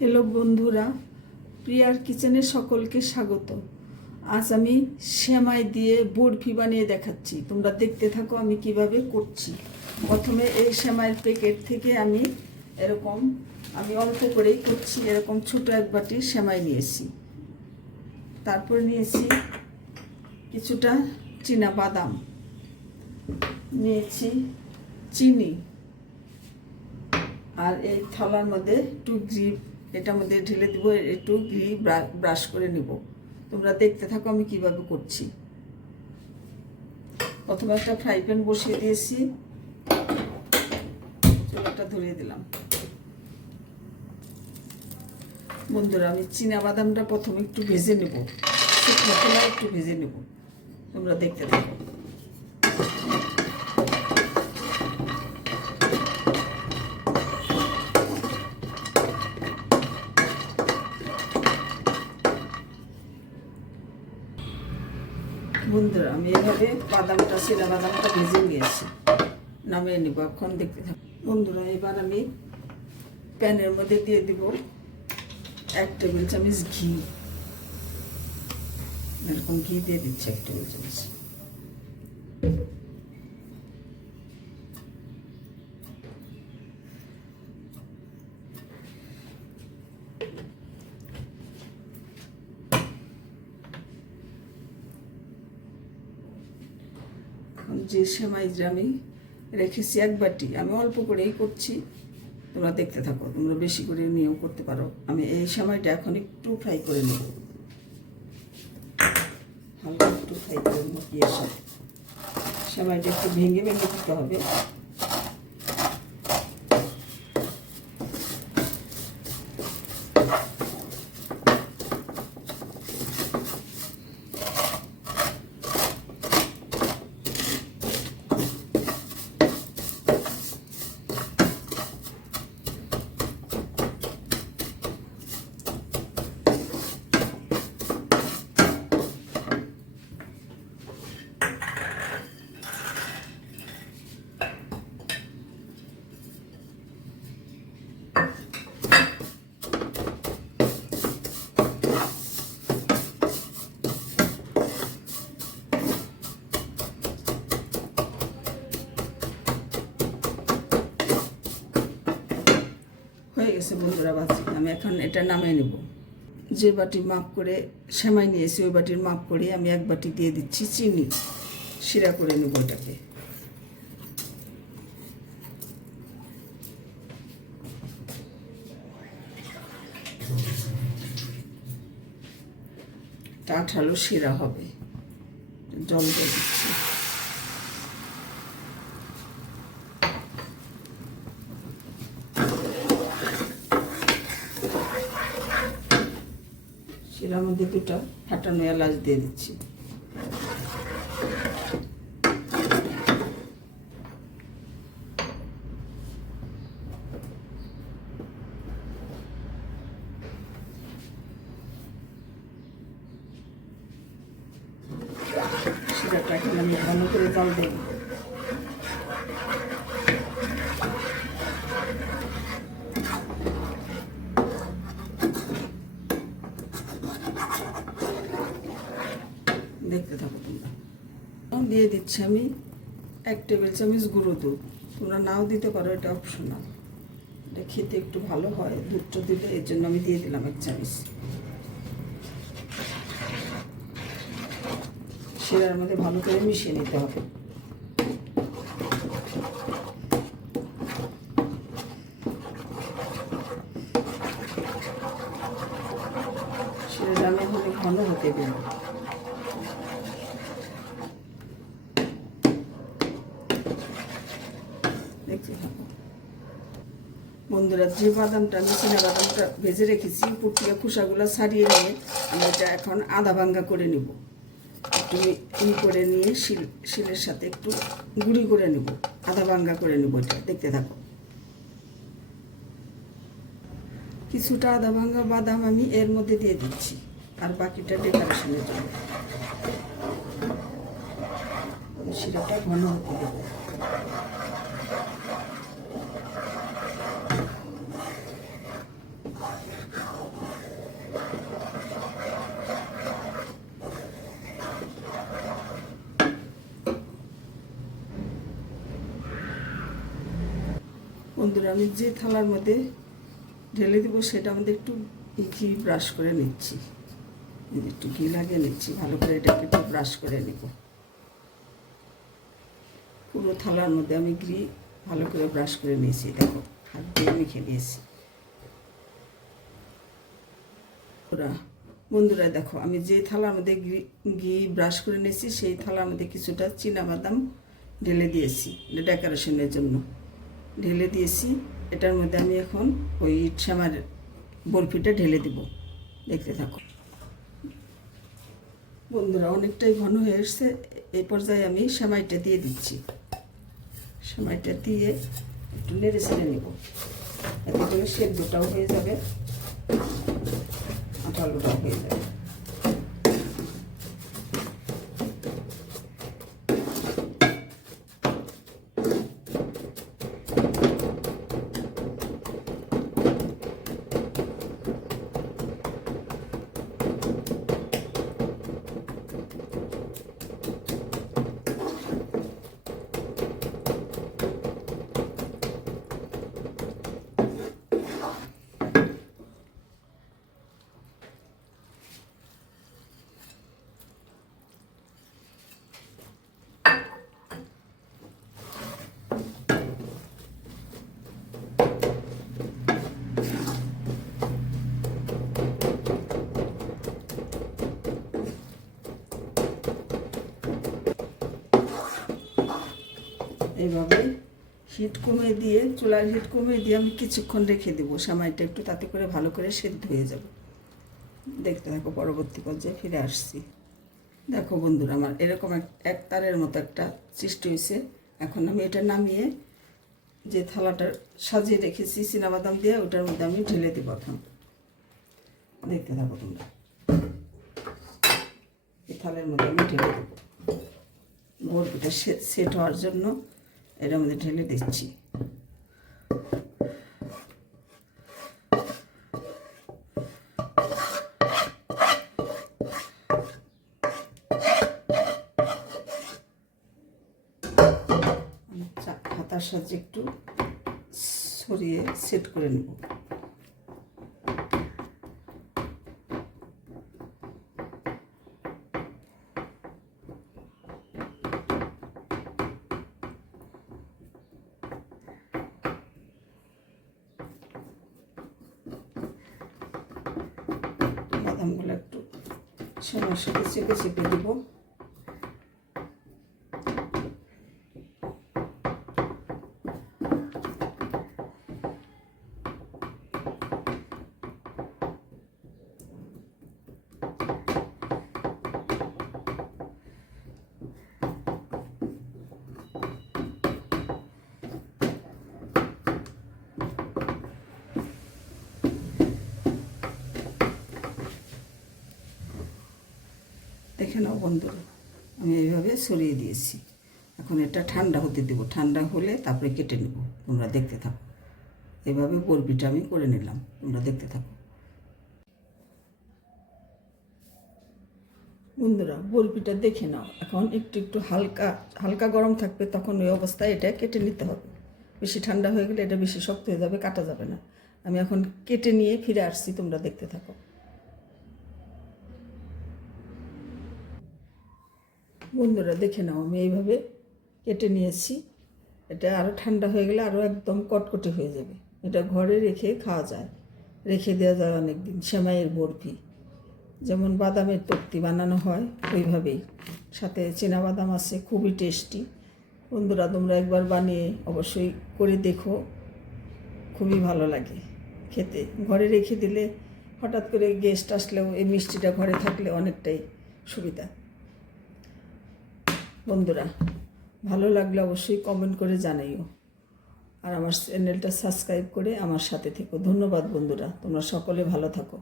Hello বন্ধুরা, প্রিয়ার কিচেনে সকলকে স্বাগত। আজ আমি সেমাই দিয়ে বরফি বানিয়ে দেখাচ্ছি। তোমরা দেখতে থাকো আমি কিভাবে করছি। প্রথমে এই সেমাইয়ের প্যাকেট থেকে আমি অল্প করেই করছি। এরকম ছোট এক বাটি সেমাই নিয়েছি। তারপর নিয়েছি কিছুটা চীনা বাদাম, নিয়েছি চিনি, আর এই থালার মধ্যে একটু ঘি, এটার মধ্যে ঢেলে দিব, একটু ঘি ব্রাশ করে নিব। তোমরা দেখতে থাকো আমি কিভাবে করছি। প্রথমে একটা ফ্রাই প্যান বসিয়ে দিয়েছি, চুলাটা ধরিয়ে দিলাম। বন্ধুরা, আমি চীনা বাদামটা প্রথমে একটু ভেজে নেব, শুকনো খোলা একটু ভেজে নেব। তোমরা দেখতে থাকো। বন্ধুরা, আমি এভাবে চীনা বাদামটা ভেজে নিয়েছি, নামিয়ে নিব। এখন দেখতে থাকো। বন্ধুরা, এবার আমি প্যানের মধ্যে দিয়ে দিব 1 টেবিল চামচ ঘি। এরকম ঘি দিয়ে দিচ্ছি 1 টেবিল চামচ। যে সেমাইটা আমি রেখেছি 1 বাটি, আমি অল্প করেই করছি। তোমরা দেখতে থাকো, তোমরা বেশি করে নিয়েও করতে পারো। আমি এই সেমাইটা এখন একটু ফ্রাই করে নেব, হালকা একটু ফ্রাই করে নেব। সেমাইটা একটু ভেঙে ভেঙে দিতে হবে। হয়ে গেছে বন্ধুরা ভাজি। আমি এখন এটা নামিয়ে নেব। যে বাটি মাপ করে সেমাই নিয়েছি, ওই বাটির মাপ করে আমি 1 বাটি দিয়ে দিচ্ছি চিনি। শিরা করে নেব এটাকে। আঠালো শিরা হবে। জল দিয়ে দিচ্ছি। শিরার মধ্যে 2টা ফাটানো এলাচ দিয়ে দিচ্ছি। শিরাটা এখন আমি ভালো করে জল দেব। দেখতে থাকো তোমরা। দিয়ে দিচ্ছি আমি 1 টেবিল চামচ গুঁড়ো দুধ। তোমরা নাও দিতে পারো, এটা অপশনাল। এটা খেতে একটু ভালো হয় দুধটা দিলে, এর জন্য আমি দিয়ে দিলাম 1 চামচ। শিরার মধ্যে ভালো করে মিশিয়ে নিতে হবে। শিরাটা আমি এখানে ঘন হতে দেব। দেখতে থাকো বন্ধুরা। যে বাদামটা আমি চীনা বাদামটা ভেজে রেখেছি, উপর থেকে খোসাগুলো ছাড়িয়ে নিয়ে আমি এটা এখন আধা ভাঙ্গা করে নিব। একটু করে নিয়ে শিলের সাথে একটু গুঁড়ি করে নেব, আধা ভাঙ্গা করে নেব। এটা দেখতে থাকো। কিছুটা আধা ভাঙ্গা বাদাম আমি এর মধ্যে দিয়ে দিচ্ছি, আর বাকিটা ডেকোরেশনের জন্য। শিরাটা ঘন হতে দেবো। বন্ধুরা আমি যে থালার মধ্যে ঢেলে দেবো সেটা আমাদের একটু ঘি ব্রাশ করে নিচ্ছি, একটু ঘি লাগিয়ে নিচ্ছি, ভালো করে এটাকে একটু ব্রাশ করে নেব। পুরো থালার মধ্যে আমি ঘি ভালো করে ব্রাশ করে নিয়েছি, দেখো হাত দিয়ে মেখে নিয়েছি। বন্ধুরা দেখো আমি যে থালার মধ্যে ঘি ব্রাশ করে নিয়েছি সেই থালার মধ্যে কিছুটা চীনাবাদাম ঢেলে দিয়েছি, ডেকোরেশনের জন্য ঢেলে দিয়েছি। এটার মধ্যে আমি এখন ওই শ্যামার বরফিটা ঢেলে দিব, দেখতে থাকো। বন্ধুরা অনেকটাই ঘন হয়ে এসছে, এই পর্যায়ে আমি সেমাইটা দিয়ে দিচ্ছি। সেমাইটা দিয়ে একটু নেড়ে ছেড়ে নেব, এতে করে সেদ্ধটাও হয়ে যাবে, আটালোটাও হয়ে যাবে। এইভাবে হিট কমিয়ে দিয়ে, চুলার হিট কমিয়ে দিয়ে আমি কিছুক্ষণ রেখে দেবো সেমাইটা একটু, তাতে করে ভালো করে সেদ্ধ হয়ে যাবে। দেখতে থাকো, পরবর্তী পর্যায়ে ফিরে আসছি। দেখো বন্ধুরা আমার এরকম এক তারের মতো একটা সৃষ্টি হয়েছে। এখন আমি এটা নামিয়ে যে থালাটা সাজিয়ে রেখেছি চীনাবাদাম দিয়ে, ওটার মধ্যে আমি ঢেলে দেবো। এখন দেখতে থাকো তোমরা, এই থালের মধ্যে আমি ঢেলে দেবো। বরফিটা সেট হওয়ার জন্য এটার মধ্যে ঢেলে দিচ্ছি। হাতার সাহায্যে একটু সরিয়ে সেট করে নেব। বাদামগুলো একটু সেমাইয়ের সাথে চেপে চেপে দেবো। দেখে নাও বন্ধুরা, আমি এইভাবে সরিয়ে দিয়েছি। এখন এটা ঠান্ডা হতে দেবো, ঠান্ডা হলে তারপরে কেটে নেব। তোমরা দেখতে থাকো, এভাবে বরফিটা আমি করে নিলাম, তোমরা দেখতে থাকো। বন্ধুরা বরফিটা দেখে নাও, এখন একটু একটু হালকা হালকা গরম থাকবে, তখন ওই অবস্থায় এটা কেটে নিতে হবে। বেশি ঠান্ডা হয়ে গেলে এটা বেশি শক্ত হয়ে যাবে, কাটা যাবে না। আমি এখন কেটে নিয়ে ফিরে আসছি, তোমরা দেখতে থাকো। বন্ধুরা দেখে নাও, আমি এইভাবে কেটে নিয়েছি। এটা আরও ঠান্ডা হয়ে গেলে আরও একদম কটকটে হয়ে যাবে। এটা ঘরে রেখে খাওয়া যায়, রেখে দেওয়া যায় অনেক দিন। সেমাইয়ের বরফি যেমন বাদামের তক্তি বানানো হয় ওইভাবেই, সাথে চীনাবাদাম আছে, খুবই টেস্টি। বন্ধুরা তোমরা একবার বানিয়ে অবশ্যই করে দেখো, খুবই ভালো লাগে খেতে। ঘরে রেখে দিলে হঠাৎ করে গেস্ট আসলেও এই মিষ্টিটা ঘরে থাকলে অনেকটাই সুবিধা। বন্ধুরা ভালো লাগলে অবশ্যই কমেন্ট করে জানাইও, আর আমার চ্যানেলটা সাবস্ক্রাইব করে আমার সাথে থেকো। ধন্যবাদ বন্ধুরা, তোমরা সকলে ভালো থাকো।